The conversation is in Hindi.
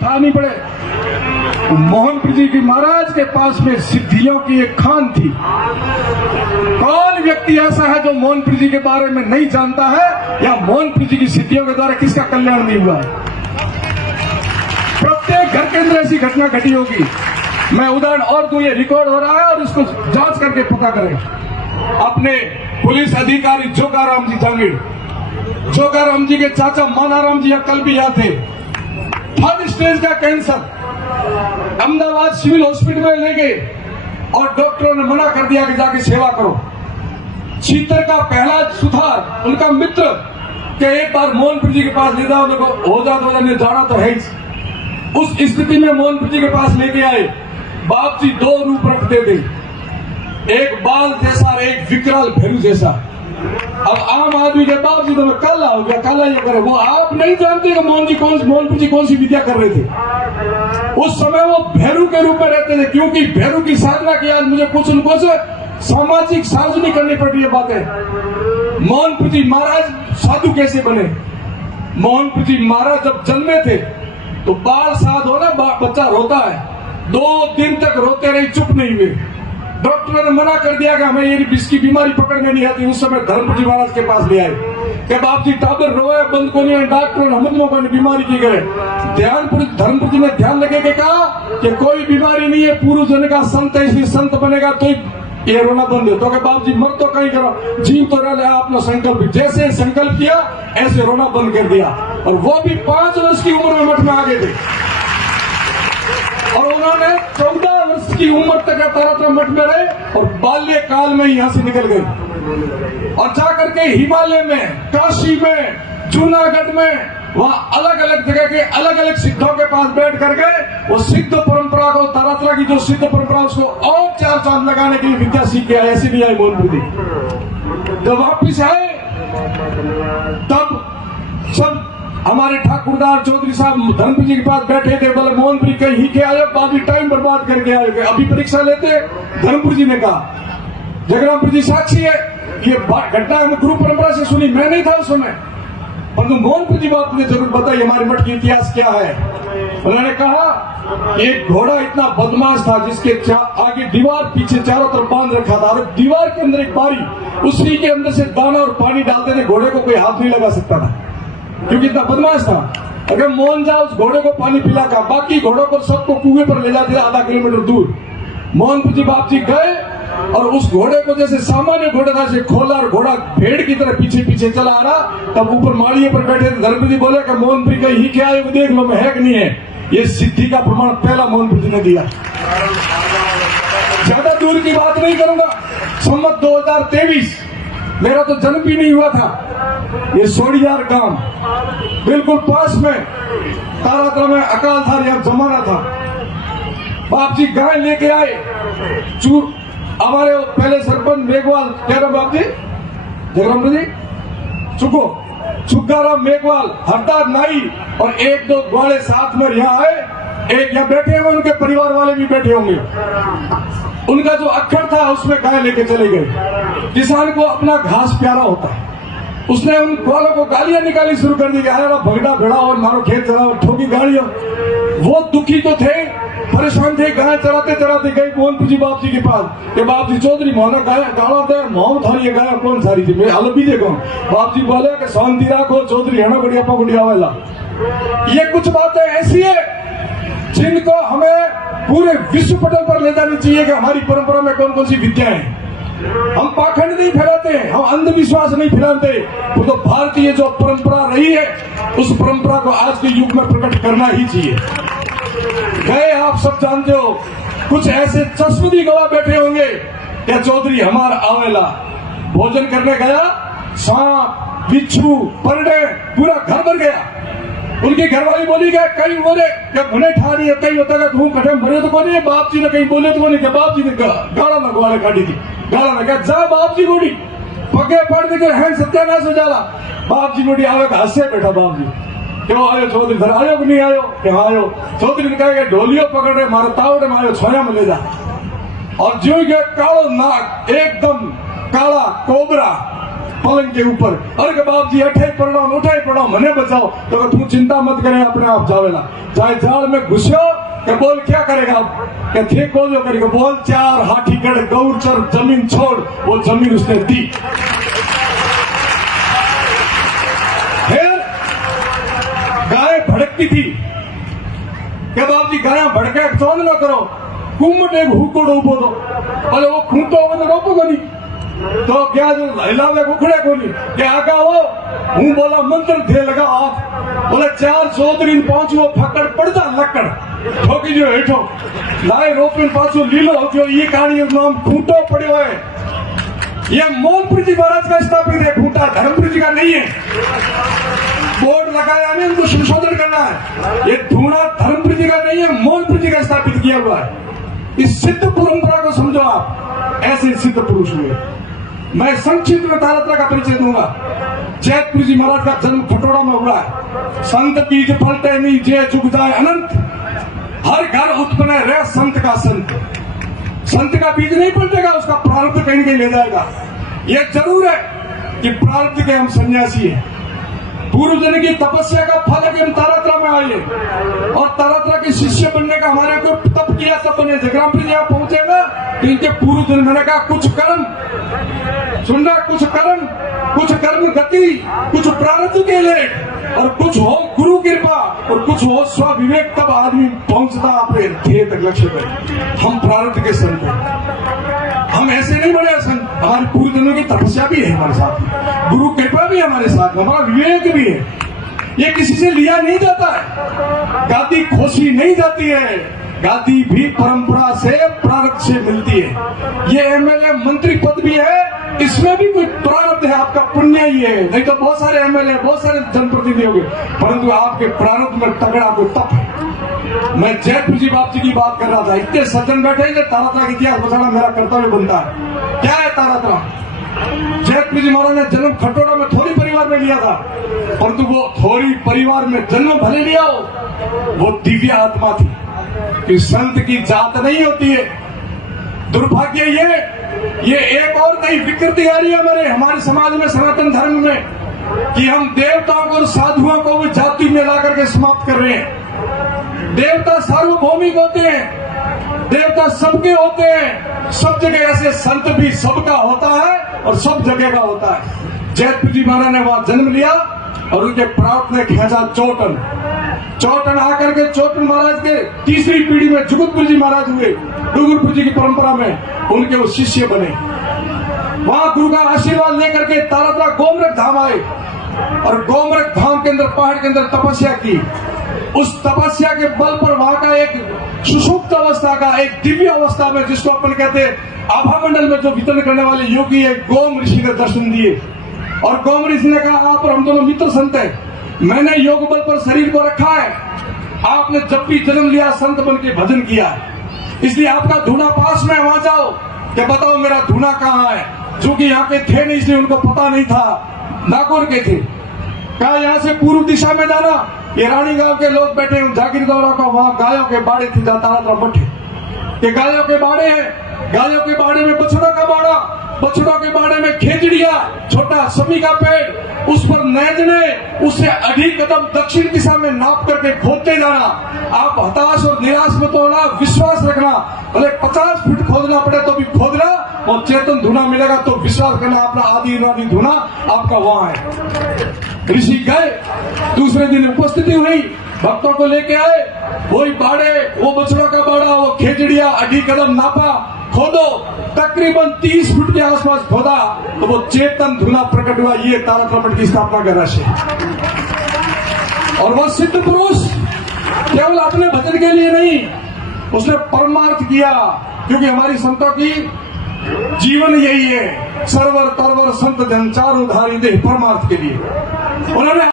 था नहीं पड़े। मोहनपुर जी की महाराज के पास में सिद्धियों की एक खान थी। कौन व्यक्ति ऐसा है जो मोहनपुर जी के बारे में नहीं जानता है या मोहनपुर जी की सिद्धियों के द्वारा किसका कल्याण नहीं हुआ है? प्रत्येक घर के अंदर ऐसी घटना घटी होगी। मैं उदाहरण और दूं, ये रिकॉर्ड हो रहा है और इसको जांच करके पता करें। अपने पुलिस अधिकारी जोगाराम जी जांगीड़, जोगाराम जी के चाचा मानाराम जी कल भी यहाँ थे। 3rd स्टेज का कैंसर अहमदाबाद सिविल हॉस्पिटल में ले गए और डॉक्टरों ने मना कर दिया कि जाके सेवा करो। छीतर का पहला सुधार उनका मित्र के एक बार मोहनपुर जी के पास ले जाओ, देखो हो जाना तो है। उस स्थिति में मोहनपुर जी के पास लेके आए। बाप जी 2 रूप रखते थे, एक बाल जैसा और एक विकराल भैरू जैसा। अब आम आदमी के बाप जी तो मैं काला हो गया, काला ये करे, वो आप नहीं जानते कि मोहनपुर जी कौन सी विद्या कर रहे थे। उस समय वो भैरू के रूप में रहते थे, क्योंकि भैरू की साधना की आज मुझे कुछ उनको से सामाजिक सार्वजनिक करनी पड़ रही है बातें। मोहनपुर जी महाराज साधु कैसे बने? मोहनपुर जी महाराज जब जन्मे थे तो बाल साध हो ना, बच्चा रोता है, 2 दिन तक रोते रहे, चुप नहीं हुए। डॉक्टरों ने मना कर दिया कि हमें ये इसकी बीमारी पकड़ में नहीं आती। उस समय धर्मपुर जी महाराज के पास ले आए कि बाप जी टाबर रोए बंद को नहीं, डॉक्टरों ने हम लोगों ने बीमारी की करे। धर्मपुर जी ने ध्यान लगे के कहा कि कोई बीमारी नहीं है, पूर्व जन का संत है, इसलिए संत बनेगा तो ये रोना बंद है। तो क्या बाप जी मर तो कहीं करो, जी तो रह लिया आपने संकल्प, जैसे संकल्प किया ऐसे रोना बंद कर दिया। और वो भी 5 वर्ष की उम्र में मठ में आ गए थे और उन्होंने 14 वर्ष की उम्र तक तारातरा मठ में रहे और बाल्यकाल में यहाँ से निकल गए और जाकर के हिमालय में, काशी में, जूनागढ़ में, वहाँ अलग अलग जगह के अलग अलग सिद्धों के पास बैठ कर गए। वो सिद्ध परंपरा को, तारातरा की जो सिद्ध परंपरा उसको और 4 चांद लगाने के लिए विद्या सीख के आए। ऐसी भी आई मोहनपुर जी। जब वापिस आए तब सब हमारे ठाकुरदार चौधरी साहब धर्मपुर जी के पास बैठे थे। बोले मोहनपुर कहीं के आए, बाबी टाइम बर्बाद करके आए, अभी परीक्षा लेते। धर्मपुर जी ने कहा, जगरामपुर जी साक्षी है, ये घटना गुरु परंपरा से सुनी, मैं नहीं था उस समय, परंतु मोहनपुर जी बात मुझे जरूर बताइए हमारे मठ की इतिहास क्या है। उन्होंने कहा एक घोड़ा इतना बदमाश था जिसके आगे दीवार, पीछे चारों तरफ बांध रखा था और दीवार के अंदर एक बारी, उसी के अंदर से दाना और पानी डालते थे, घोड़े को कोई हाथ नहीं लगा सकता था क्योंकि इतना बदमाश था। अगर मोहन जा उस घोड़े को पानी पिला का, बाकी घोड़ों को सबको कुएं पर ले जाते थे आधा किलोमीटर दूर। मोहनपुर जी बाप जी गए और उस घोड़े को जैसे सामान्य घोड़ा था से खोला और घोड़ा भेड़ की तरह पीछे पीछे चला आ रहा। तब ऊपर माड़िए पर बैठे थे धर्मपुर जी बोले कि मोहनपुर का ही क्या है, वो देख लो मैं है कि नहीं है। ये सिद्धि का प्रमाण पहला मोहनपुर जी ने दिया। ज्यादा दूर की बात नहीं करूंगा, संवत 2023 मेरा तो जन्म भी नहीं हुआ था। ये सोड़ियार गांव बिल्कुल पास में तारातरा में अकाल था, यहां जमाना था। बाप जी गाय लेके आए, हमारे पहले सरपंच मेघवाल, क्या नाम बाप जी, जगराम जी, चुग्गाराम मेघवाल, हरदार नाई और 1-2 ग्वाले साथ में यहाँ आए। एक यहाँ बैठे हुए, उनके परिवार वाले भी बैठे होंगे। उनका जो अक्खड़ था उसमें गाय लेके चले गए। किसान को अपना घास प्यारा होता है, उसने उन ग्वालों को गालियां निकाली शुरू कर दी, भगड़ा भेड़ा और मारो खेत चलाओ, ठोकी गालियां। वो दुखी तो थे, परेशान थे, गाय चराते चराते गए मोहनपुर जी बाप जी के पास कि बाप जी चौधरी मोहना गाय गाला दे, मोहन थारी ये गाय कौन सारी थी, मैं अलग भी देखो। बाप जी बोले कि शांति रखो चौधरी, है ना बढ़िया पकड़िया वाला। ये कुछ बातें ऐसी है जिनको हमें पूरे विश्व पटल पर ले जानी चाहिए कि हमारी परंपरा में कौन कौन सी विद्या है। हम पाखंड नहीं फैलाते, हम अंधविश्वास नहीं फैलाते, वो तो भारतीय जो परंपरा रही है उस परंपरा को आज के युग में प्रकट करना ही चाहिए। गए आप सब जानते हो, कुछ ऐसे चश्मदी गवाह बैठे होंगे क्या चौधरी हमारा आवेला, भोजन करने गया, सांप बिच्छू परडे पूरा घर भर गया। उनकी घरवाली बोली गया, कहीं बोले भुने ठा रही है, कहीं होता है धूम कटे मरे तो कौन है। बाप जी ने कहीं बोले तो नहीं, बाप जी ने गाड़ा लगवाले काटी थी, गाड़ा लगा जा बाप जी गोड़ी पगे पड़ दे है सत्यानाश हो जाला। बाप जी गोड़ी आवे हंसे बैठा, बाप जी क्यों आयो चौधरी, घर आयो कि नहीं आयो, क्या आयो। चौधरी ने कहा ढोलियो पकड़ रहे मारो तावड़े में आयो, छोया में ले जा। और जो गया कालो नाग, एकदम काला कोबरा, पलंग के ऊपर। अरे के बाप जी उठाई पड़ो मने बचाओ। तो तू चिंता मत करे, अपने आप जावेला। चाहे जाल में घुसो के बोल क्या करेगा के थे को जो करेगा बोल 4 हाथीगढ़ गौरचर जमीन छोड़, वो जमीन उसने दी। फिर गाय भड़कती थी के बाप जी गाय भड़के चौंध न करो, कुमट एक हुकोड़ो उभो दो। अरे वो खूंटो हो रोपो को नहीं तो क्या जो हिलावे उखड़े को नहीं के आगा हो हूं बोला मंत्र थे लगा हाथ बोले 4 चौधरी 5 वो फकड़ पड़ता लकड़ ठोकी जो हेठो लाए रोपिन पाछो लीलो हो गयो। ये कहानी नाम खूंटो पड़ो है। ये मोहनपुर जी महाराज का स्थापित है खूंटा, धर्मपुर जी का नहीं है। बोर्ड लगाया नहीं, उनको संशोधन करना है। ये धूना धर्मपुर जी का नहीं है, मोहनपुर जी का स्थापित किया हुआ है। इस सिद्ध परंपरा को समझो आप, ऐसे सिद्ध पुरुष हुए। मैं संक्षिप्त में तारतरा का परिचय दूंगा। जैतपुर जी महाराज का जन्म खटोड़ा में हुआ है। संत बीज फलते नहीं जय चुग जाए अनंत, हर घर उत्पन्न रहे संत का संत। संत का बीज नहीं पलटेगा, उसका प्रारब्ध कहीं कहीं ले जाएगा। यह जरूर है कि प्रारब्ध के हम सन्यासी हैं। पूर्व जन्म की तपस्या का फल है कि हम तारात्रा में आए और तारात्रा के शिष्य बनने का हमारे को तप किया तब बने। जगरामपुर जी पहुंचेगा तो इनके पूर्व जन्म मैंने कहा कुछ कर्म सुनना, कुछ कर्म गति, कुछ प्रारब्ध के लिए और कुछ हो गुरु कृपा और कुछ हो स्वविवेक, तब आदमी पहुंचता अपने ध्येय तक लक्ष्य पर। हम प्रारब्ध के संत हैं, हम ऐसे नहीं बने संत। हमारे पूर्व जन्मों की तपस्या भी है हमारे साथ, गुरु कृपा भी हमारे साथ, हमारा विवेक भी है। ये किसी से लिया नहीं जाता है, गादी खोसी नहीं जाती है, गादी भी परंपरा से प्रारब्ध से मिलती है। ये एमएलए मंत्री पद भी है, इसमें भी कोई प्रारब्ध है, आपका पुण्य ही है। नहीं तो बहुत सारे एमएलए बहुत सारे जनप्रतिनिधि होंगे, परंतु आपके प्रारब्ध में तगड़ा कोई तप है। मैं जैतपुर जी बाप जी की बात कर रहा था, इतने सज्जन बैठे हैं, तारात्रा का इतिहास बताना मेरा कर्तव्य बनता है। क्या है तारात्रा? जैतपुर जी महाराज ने जन्म खटोड़ा में थोड़ी परिवार में लिया था, परंतु वो थोड़ी परिवार में जन्म भले लिया हो, वो दिव्य आत्मा थी कि संत की जात नहीं होती है। दुर्भाग्य ये एक और नई विकृति आ रही है हमारे समाज में, सनातन धर्म में, कि हम देवताओं को और साधुओं को भी जाति में ला करके समाप्त कर रहे हैं। देवता सार्वभौमिक होते हैं, देवता सबके होते हैं, सब जगह ऐसे संत भी सबका होता है और सब जगह का होता है। जैतपुर जी महाराज ने वहां जन्म लिया और उनके प्राप्त ने खेचा चौटन आकर के चौटन महाराज के तीसरी पीढ़ी में जुगतपुर जी महाराज हुए। डूंगरपुर जी की परंपरा में उनके वो शिष्य बने। वहां गुरु का आशीर्वाद लेकर के तारात्रा गोमरख धाम आए और गोमरख धाम के अंदर पहाड़ के अंदर तपस्या की। उस तपस्या के बल पर वहां का एक सुषुप्त अवस्था का एक दिव्य अवस्था में, जिसको अपन कहते हैं आभा मंडल में जो वितरण करने वाले योगी है, गोम ऋषि ने दर्शन दिए और गोम ऋषि ने कहा आप और हम दोनों मित्र संत हैं, मैंने योग बल पर शरीर को रखा है, आपने जब भी जन्म लिया संत बन के भजन किया, इसलिए आपका धूना पास में, वहां जाओ कि बताओ मेरा धूना कहाँ है। जो कि यहाँ के थे नहीं इसलिए उनको पता नहीं था, नागौर के थे। कहा यहाँ से पूर्व दिशा में जाना, ये रानी गांव के लोग बैठे हैं जागीर दौरा का, वहां गायों के बाड़े थी, तारात्रा मठे के गायों के बाड़े हैं। गायों के बाड़े में बछड़ों का बाड़ा, बछड़ों के बाड़े में खेजड़िया, छोटा समी का पेड़, उस पर नैजने, उससे अधिक कदम दक्षिण दिशा में नाप करके खोदते जाना। आप हताश और निराश मत होना, विश्वास रखना, भले 50 फीट खोदना पड़े तो भी खोदना और चेतन धुना मिलेगा तो विश्वास करना, अपना आदि अनादि धुना आपका वहां है। ऋषि गए, दूसरे दिन उपस्थिति हुई, भक्तों को लेके आए, वही बाड़े, वो बछड़ों का बाड़ा, वो खेजड़िया, अधिक कदम नापा, खोदो, तकरीबन 30 फुट के आसपास खोदा तो वो चेतन धुना प्रकट हुआ। ये तारात्रा मठ की स्थापना का रहस्य है। और वो सिद्ध पुरुष केवल अपने भजन के लिए नहीं, उसने परमार्थ किया, क्योंकि हमारी संतों की जीवन यही है, सर्वर तरवर संत जन चारों धारी देह परमार्थ के लिए उन्होंने